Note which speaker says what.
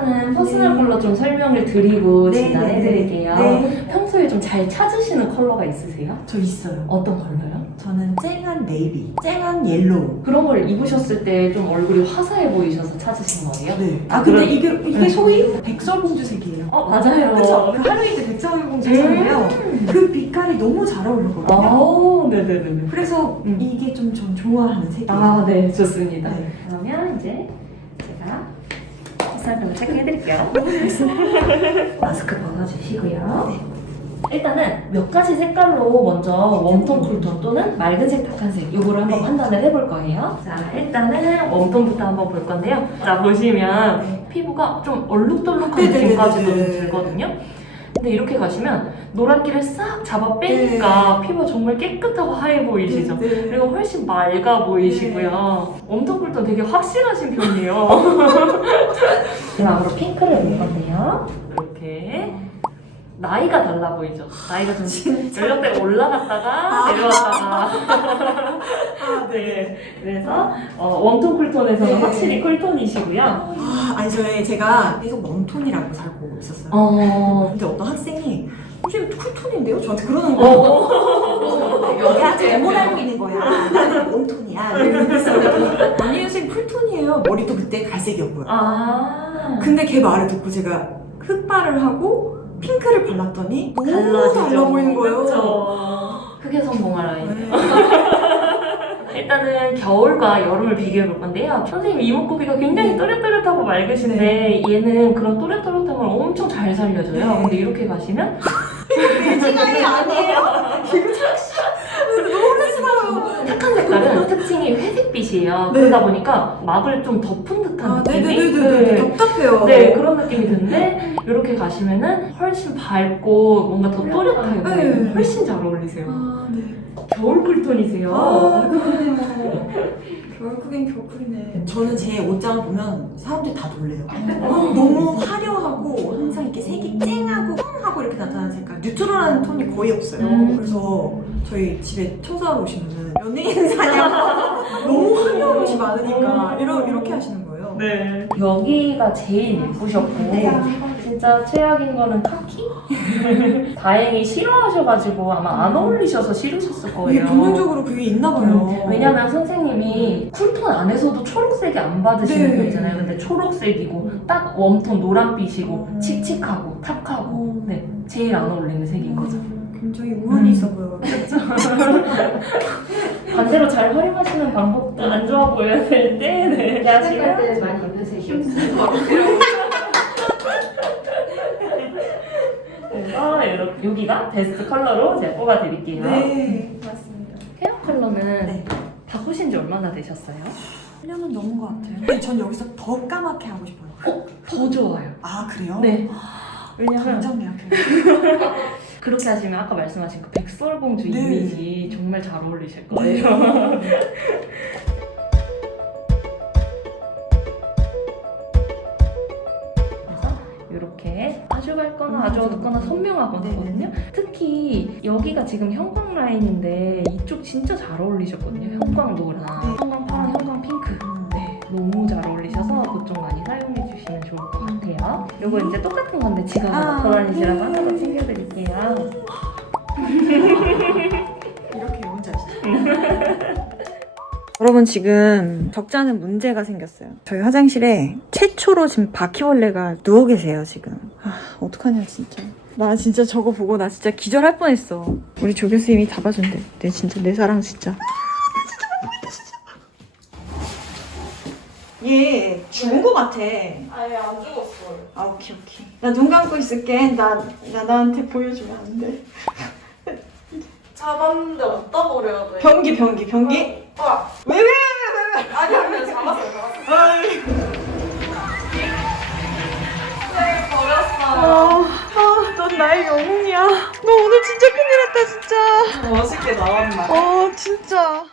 Speaker 1: 일단은 퍼스널 컬러 좀 설명을 드리고
Speaker 2: 네,
Speaker 1: 진단해드릴게요.
Speaker 2: 네.
Speaker 1: 평소에 좀 잘 찾으시는 컬러가 있으세요?
Speaker 2: 저 있어요.
Speaker 1: 어떤 컬러요?
Speaker 2: 저는 쨍한 네이비, 쨍한 옐로우.
Speaker 1: 그런 걸 입으셨을 때 좀 얼굴이 화사해 보이셔서 찾으신 거예요?
Speaker 2: 네.
Speaker 1: 아,
Speaker 2: 근데
Speaker 1: 그럼-
Speaker 2: 이게 소위 백설공주색이에요.
Speaker 1: 맞아요.
Speaker 2: 그쵸? 그 할로윈 때 백설공주색인데요. 그 빛깔이 너무 잘 어울렸거든요.
Speaker 1: 네네네.
Speaker 2: 그래서 이게 좀 전 좋아하는 색이에요.
Speaker 1: 아, 네, 좋습니다.
Speaker 2: 네.
Speaker 1: 그러면 이제 제가 퍼스널 컬러 체크해드릴게요. 마스크 벗어주시고요.
Speaker 2: 네.
Speaker 1: 일단은 몇 가지 색깔로 먼저 웜톤, 쿨톤 또는 맑은색, 탁한색 이거를 한번
Speaker 2: 네.
Speaker 1: 판단을 해볼 거예요. 자, 일단은 웜톤부터 한번 볼 건데요. 자, 보시면
Speaker 2: 네.
Speaker 1: 피부가 좀 얼룩덜룩한
Speaker 2: 네네네네.
Speaker 1: 느낌까지도 좀 들거든요. 근데 이렇게 가시면 노란기를 싹 잡아 빼니까 피부가 정말 깨끗하고 하얘 보이시죠?
Speaker 2: 네.
Speaker 1: 그리고 훨씬 맑아 보이시고요. 웜톤, 쿨톤 되게 확실하신 편이에요. 다음으로 핑크를 볼 건데요. 이렇게 나이가 달라 보이죠? 나이가 좀 연령대가 올라갔다가 내려왔다가 네, 그래서 웜톤 쿨톤에서는
Speaker 2: 네.
Speaker 1: 확실히 쿨톤이시고요.
Speaker 2: 아니 제가 계속 웜톤이라고 살고 있었어요. 근데 어떤 학생이 선생님 쿨톤인데요? 저한테 그러는 거예요. 여기가 잘못 알고 있는 거야. 나는 웜톤이야. 이러면서 아니 선생님 쿨톤이에요. 머리도 그때 갈색이었고요. 근데 걔 말을 듣고 제가 흑발을 하고 핑크를 발랐더니 너무 달라 보이는 거예요.
Speaker 1: 그쵸. 그게 성공할 아이예요.
Speaker 2: 네.
Speaker 1: 일단은 겨울과 여름을 비교해 볼 건데요. 선생님 이목구비가 굉장히 또렷또렷하고 맑으신데 얘는 그런 또렷또렷함을 엄청 잘 살려줘요.
Speaker 2: 네.
Speaker 1: 근데 이렇게 가시면
Speaker 2: 매직아이 아니에요? 이거 너무 싫어요.
Speaker 1: 탁한 색깔은 특징이 회색빛이에요.
Speaker 2: 네.
Speaker 1: 그러다 보니까 막을 좀 덮은 듯한 느낌이
Speaker 2: 네네네네. 답답해요.
Speaker 1: 네, 그런 느낌이 드는데 이렇게 가시면은 훨씬 밝고 뭔가 더 또렷하게
Speaker 2: 네.
Speaker 1: 보이고 훨씬 잘 어울리세요.
Speaker 2: 아, 네.
Speaker 1: 겨울 쿨톤이세요.
Speaker 2: 아, 그러네요. 결국엔 겨울이네. 저는 제 옷장을 보면 사람들이 다 놀래요. 너무 화려하고 항상 이렇게 색이 쨍하고 펑하고 이렇게 나타나는 색깔. 뉴트럴한 톤이 거의 없어요. 그래서 저희 집에 초사로 오시면은 연예인 사냐고 너무 화려한 옷이 많으니까 이렇게 하시는 거예요.
Speaker 1: 네. 여기가 제일 예쁘셨고 진짜 최악인 거는 카키? 다행히 싫어하셔가지고 아마 안 어울리셔서 싫으셨을 거예요.
Speaker 2: 이게 본능적으로 그게 있나 봐요.
Speaker 1: 왜냐면 선생님이 쿨톤 안에서도 초록색이 안 받으시는
Speaker 2: 네.
Speaker 1: 편이잖아요. 근데 초록색이고 딱 웜톤 노란빛이고 칙칙하고 탁하고 네 제일 안 어울리는 색인 거죠.
Speaker 2: 굉장히 우환이 있어 보여요.
Speaker 1: 반대로 잘 활용하시는 방법도 안 좋아 보여야 될 때, 네.
Speaker 3: 생각할 때는 많이 입는 색이었어요.
Speaker 1: 그래서 이렇게 여기가 베스트 컬러로 제가 뽑아드릴게요.
Speaker 2: 네, 맞습니다.
Speaker 1: 헤어 컬러는
Speaker 2: 네.
Speaker 1: 바꾸신 지 얼마나 되셨어요?
Speaker 2: 1년은 넘은 것 같아요. 근데 전 여기서 더 까맣게 하고 싶어요.
Speaker 1: 더 좋아요.
Speaker 2: 아, 그래요?
Speaker 1: 네. 왜냐면
Speaker 2: 당장 예약해요.
Speaker 1: 그렇게 하시면 아까 말씀하신 그 백설공주
Speaker 2: 네.
Speaker 1: 이미지 정말 잘 어울리실 거예요. 그래서 이렇게 아주 밝거나 아주 어둡거나 선명하거든요. 특히 여기가 지금 형광 라인인데 이쪽 진짜 잘 어울리셨거든요. 형광 노랑, 형광 파랑, 형광 핑크. 네, 너무 잘 어울리셔서 그쪽 많이 사용해 주시면 좋을 것 같아요. 요거 이제 똑같은 건데 지갑에 넣고 다니시라고 하나 더 챙겨드릴게요.
Speaker 2: 이렇게 혼자 하시죠. 여러분 지금 적잖은 문제가 생겼어요. 저희 화장실에 최초로 지금 바퀴벌레가 누워 계세요 지금. 아 어떡하냐 진짜. 나 진짜 저거 보고 나 진짜 기절할 뻔했어. 우리 조 교수님이 다 봐준대. 내 진짜 내 사랑 진짜. 얘 죽은 거 같아.
Speaker 3: 아예 안 죽었어요.
Speaker 2: 아 오케이. 나 눈 감고 있을게. 나 나한테 보여주면 안 돼.
Speaker 3: 잡았는데 어디다 버려야 돼?
Speaker 2: 변기.
Speaker 3: 아,
Speaker 2: 왜?
Speaker 3: 아니 잡았어요. 네, 버렸어요.
Speaker 2: 넌 나의 영웅이야. 너 오늘 진짜 큰일 했다 진짜.
Speaker 3: 멋있게 나왔나?
Speaker 2: 진짜.